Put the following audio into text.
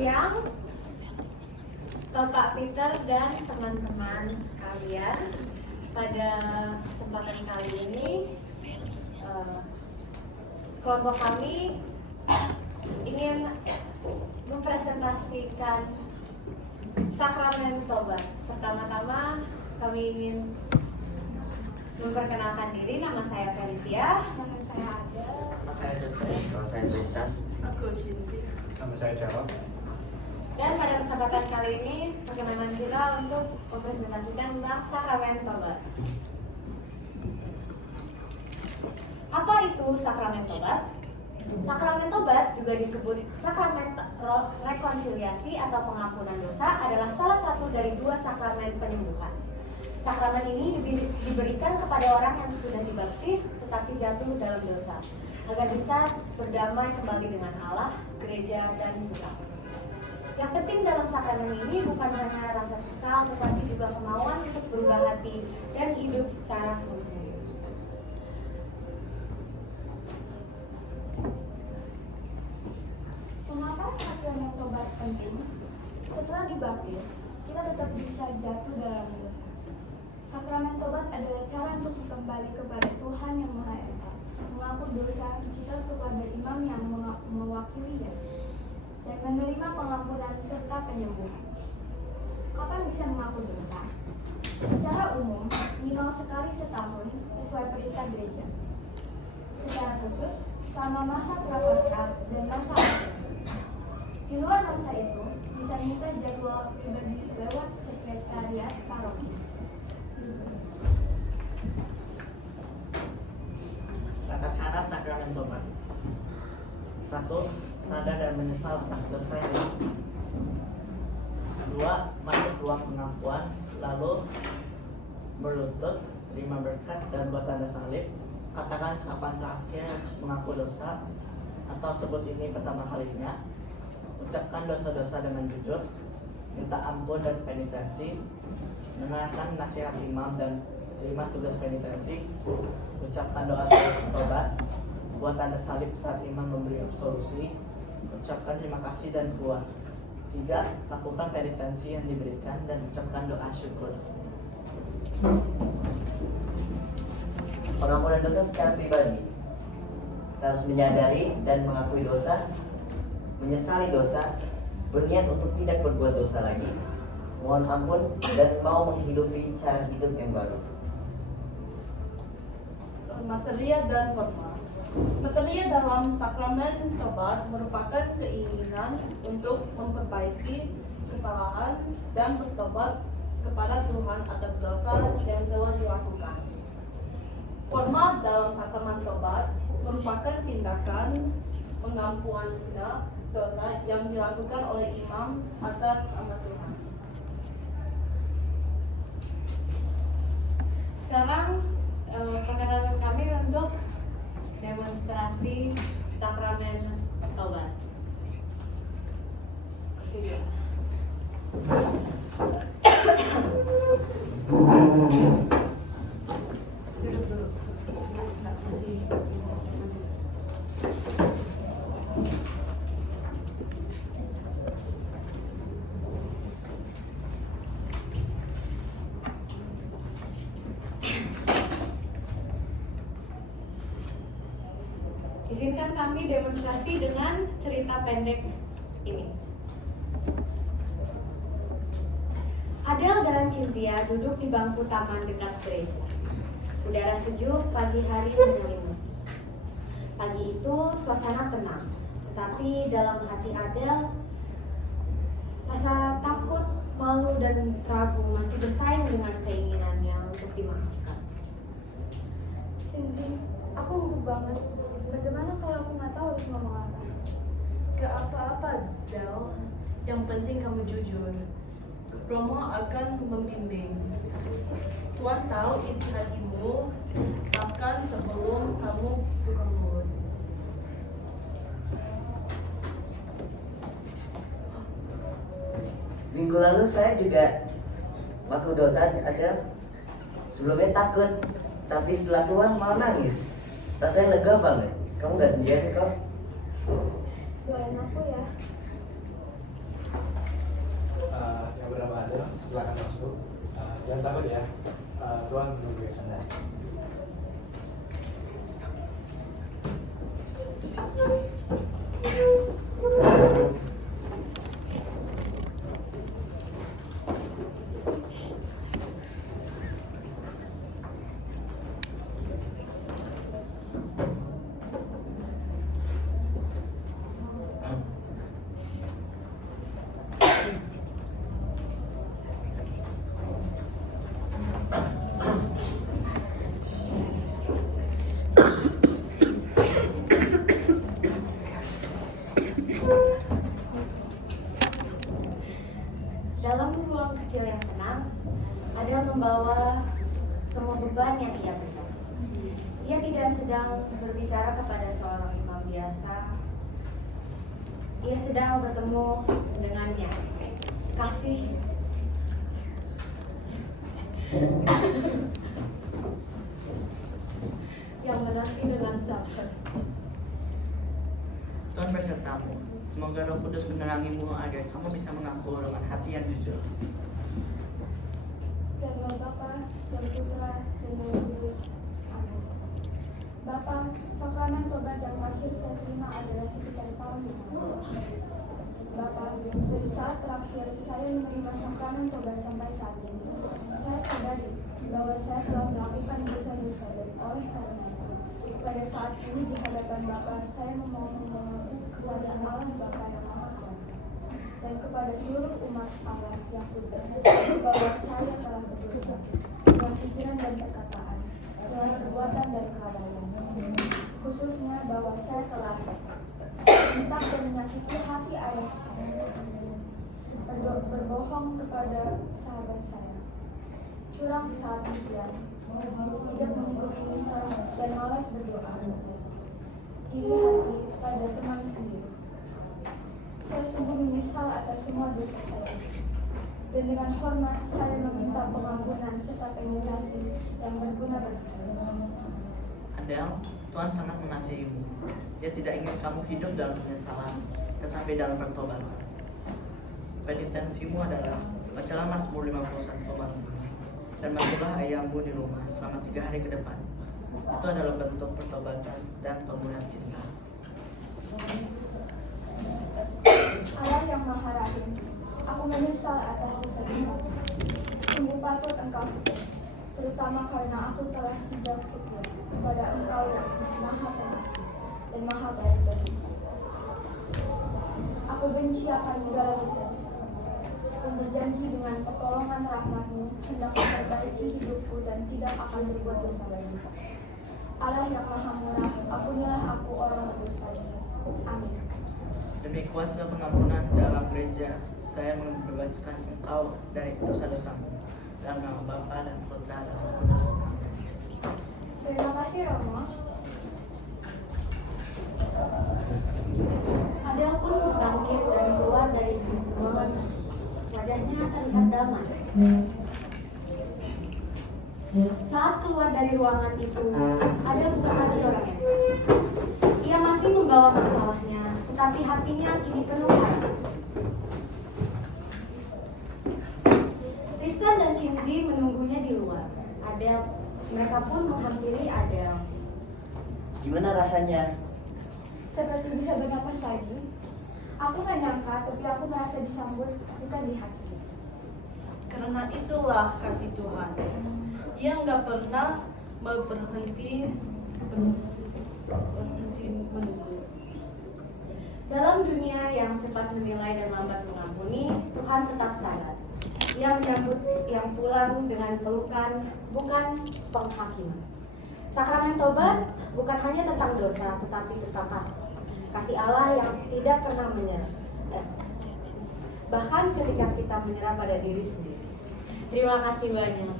siang, Bapak Peter dan teman-teman sekalian. Pada kesempatan kali ini, kelompok kami ingin mempresentasikan sakramen tobat. Pertama-tama kami ingin memperkenalkan diri. Nama saya Felicia. Nama saya Adel. Nama saya Jose. Nama saya Tristan. Aku Cindy. Nama saya Jarod. Dan pada kesempatan kali ini, perkenalan kita untuk mempresentasikan tentang sakramen tobat. Apa itu sakramen tobat? Sakramen tobat juga disebut sakramen rekonsiliasi atau pengampunan dosa adalah salah satu dari dua sakramen penyembuhan. Sakramen ini diberikan kepada orang yang sudah dibaptis tetapi jatuh dalam dosa, agar bisa berdamai kembali dengan Allah, gereja, dan sesama. Yang penting dalam sakramen ini bukan hanya rasa sesal, tetapi juga kemauan untuk berubah hati dan hidup secara sungguh-sungguh. Mengapa sakramen tobat penting? Setelah dibaptis, kita tetap bisa jatuh dalam dosa. Sakramen tobat adalah cara untuk kembali kepada Tuhan yang Maha Esa, mengaku dosa kita kepada imam yang mewakili Yesus, dan menerima pengampunan serta penyembuhan. Kapan bisa mengaku dosa? Secara umum, minimal sekali setahun sesuai perintah gereja. Secara khusus, selama masa prapaskah dan masa akhir. Di luar masa itu, bisa minta jadwal pribadi lewat sekretariat paroki. Tata cara sakramen tobat. 1. Sadar dan menyesal atas dosa yang dilakukan. 2. Masuk ruang pengampuan, lalu berlutut, terima berkat dan buat tanda salib. Katakan kapan terakhir mengaku dosa, atau sebut ini pertama kalinya. Ucapkan dosa-dosa dengan jujur, minta ampun dan penitensi, dengarkan nasihat imam dan terima tugas penitensi, ucapkan doa tobat, buat tanda salib saat imam memberi absolusi, ucapkan terima kasih dan keluar. 3. Lakukan penitensi yang diberikan dan ucapkan doa syukur. Pengampunan dosa secara pribadi. Kita harus menyadari dan mengakui dosa, menyesali dosa, berniat untuk tidak berbuat dosa lagi, mohon ampun, dan mau menghidupi cara hidup yang baru. Materia dan forma. Materia dalam sakramen tobat merupakan keinginan untuk memperbaiki kesalahan dan bertobat kepada Tuhan atas dosa yang telah dilakukan. Forma dalam sakramen tobat merupakan tindakan pengampunan dosa yang dilakukan oleh imam atas nama Tuhan. Sekarang perkenalan kami untuk demonstrasi sakramen tobat. Duduk dulu. Izinkan kami demonstrasi dengan cerita pendek ini. Adel dan Cynthia duduk di bangku taman dekat gereja. Udara sejuk pagi hari menyelimuti. Pagi itu suasana tenang, tetapi dalam hati Adel rasa takut, malu, dan ragu masih bersaing dengan keinginannya untuk dimaafkan. Cindy, aku gugup banget. Bagaimana kalau aku nggak tahu harus ngomong apa? Gak apa-apa, Del. Yang penting kamu jujur. Romo akan membimbing. Tuhan tahu isi hatimu, bahkan sebelum kamu buka mulut. Minggu lalu saya juga mengaku dosa ada. Sebelumnya takut, tapi setelah keluar malah nangis. Rasanya lega banget. Kamu gak sendirian kok. Doain aku ya. Yang bernama Adel, silakan masuk. Jangan takut ya, Tuhan menunggu Anda. Dalam ruang kecil yang tenang, Adel membawa semua beban yang ia pegang. Ia tidak sedang berbicara kepada seorang imam biasa. Ia sedang bertemu dengannya. Kasih yang menanti dengan sabar. Tuhan bersertamu. Semoga Roh Kudus menerangimu agar kamu bisa mengaku dengan hati yang jujur. Dan nama Bapa dan Putra dan Roh Kudus. Amin. Bapa, sakramen tobat yang terakhir saya terima adalah sekitar tahun yang lalu. Bapa, dari saat terakhir saya menerima sakramen tobat sampai saat ini, saya sadari bahwa saya telah melakukan dosa-dosa dan oleh karena itu, pada saat ini di hadapan Bapa, saya memohon mengaku kepada Allah Bapa yang Maha Kuasa dan kepada seluruh umat Allah yang kudus bahwa saya telah berdosa dengan pikiran dan perkataan, dengan perbuatan dan kelalaian. Khususnya bahwa saya telah menentang dan menyakiti hati ayah saya, berbohong kepada sahabat saya, curang saat ujian, tidak mengikuti misa dan malas berdoa, iri hati pada teman sendiri. Saya sungguh menyesal atas semua dosa saya, dan dengan hormat saya meminta pengampunan serta penginjasi yang berguna bagi saya. Adel, Tuhan sangat mengasihimu. Dia tidak ingin kamu hidup dalam penyesalan, tetapi dalam pertobatan. Penitensimu adalah bacalah Mazmur 51 dan mandilah ayammu di rumah selama 3 hari ke depan. Itu adalah bentuk pertobatan dan pemulihan cinta. Allah yang Maha Rahim, aku menyesal atas dosa-dosa. Sungguh patut Engkau hukum, terutama karena aku telah tidak setia kepada Engkau yang Maha Pengasih dan Maha Baik bagiku. Aku benci akan segala dosa-dosa dan berjanji dengan pertolongan rahmat-Mu hendak memperbaiki hidupku dan tidak akan berbuat dosa lagi. Allah yang Maha Murah, ampunilah aku orang berdosa ini. Amin. Demi kuasa pengampunan dalam gereja, saya membebaskan engkau dari dosa-dosamu. Dalam nama Bapa dan Putra dan Roh Kudus. Terima kasih Romo. Adel pun bangkit dan keluar dari ruangan tersebut. Wajahnya terlihat damai. Saat keluar dari ruangan itu, Adel bukan lagi orang yang sakit. Ia masih membawa masalahnya, tetapi hatinya kini penuh harap. Tristan dan Cindy menunggunya di luar. Mereka pun menghampiri Adel. Gimana rasanya? Seperti bisa bernapas lagi. Aku gak nyangka, tapi aku merasa disambut bukan di hati. Karena itulah kasih Tuhan. Dia nggak pernah berhenti menunggu. Dalam dunia yang cepat menilai dan lambat mengampuni, Tuhan tetap sabar. Ia menyambut yang pulang dengan pelukan, bukan penghakiman. Sakramen tobat bukan hanya tentang dosa, tetapi tentang kasih. Kasih Allah yang tidak pernah menyerah. Bahkan ketika kita menyerah pada diri sendiri. Terima kasih banyak.